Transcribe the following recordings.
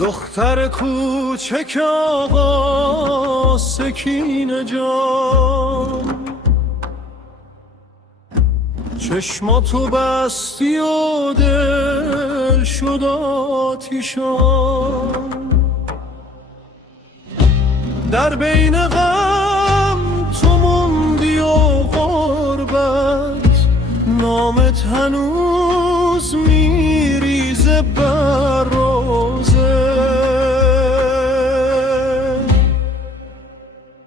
دختر کوچک آقا سکینه جان، چشماتو بستی و دل شد آتیشان. در بین غم تو موندی و غربت، نامت هنوز میریزه بر روزه.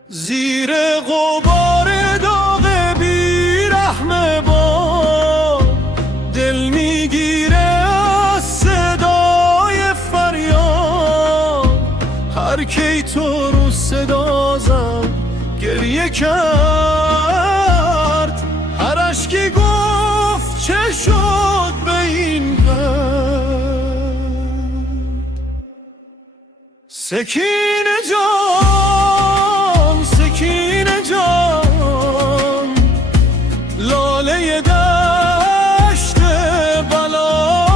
زیر غبار داغ بیرحم با دل میگیره از صدای فریاد. هر کی تو رو صدا زد گریه کرد، هر اشکی گفت چه شد به این قد. سکینه جان، سکینه جان، لاله دشت بلا.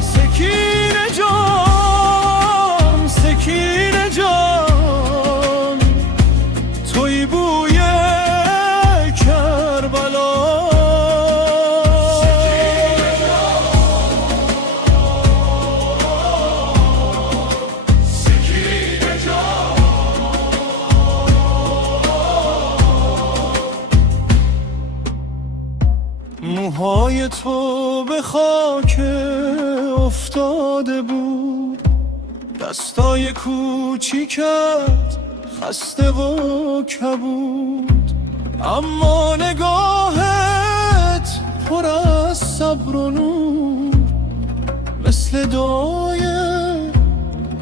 سکینه جان، سکینه جان، توی بوی کربلا. موهای تو به خاک افتاده بود، دستای کوچیکت خسته و کبود، اما نگاهت پر از صبر و نور، مثل دعای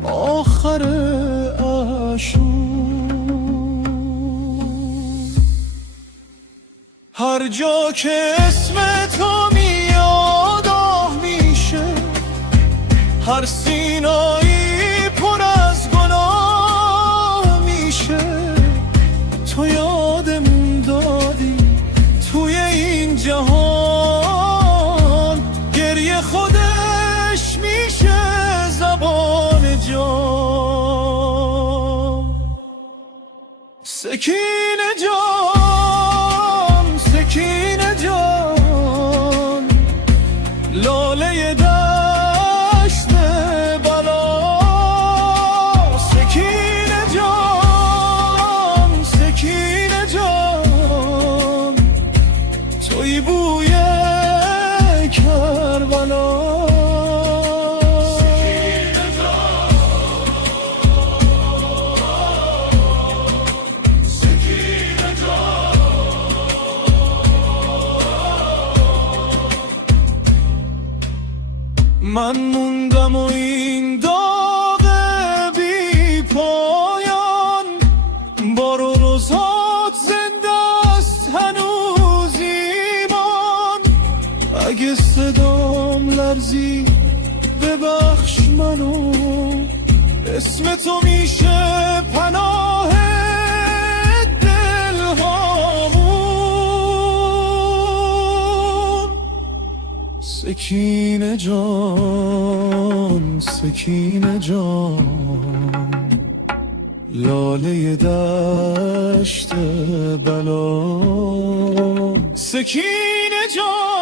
آخر عاشور. هر جا که اسم تو میاد آه میشه، هر سینایی پر از گناه میشه. تو یادمون دادی توی این جهان، گریه خودش میشه زبان جان. سکینه جان، سکینه جان، لاله دشت بلا. سکینه جان، سکینه جان، توی بوی کربلا. من موندم و این داغ بی پایان، بار و روزات زنده است هنوز ایمان. اگه صدام لرزی ببخش منو، اسم تو میشه پناه دلهامون. سکینه جان، سکینه جان، لاله دشت بلا. سکینه جان.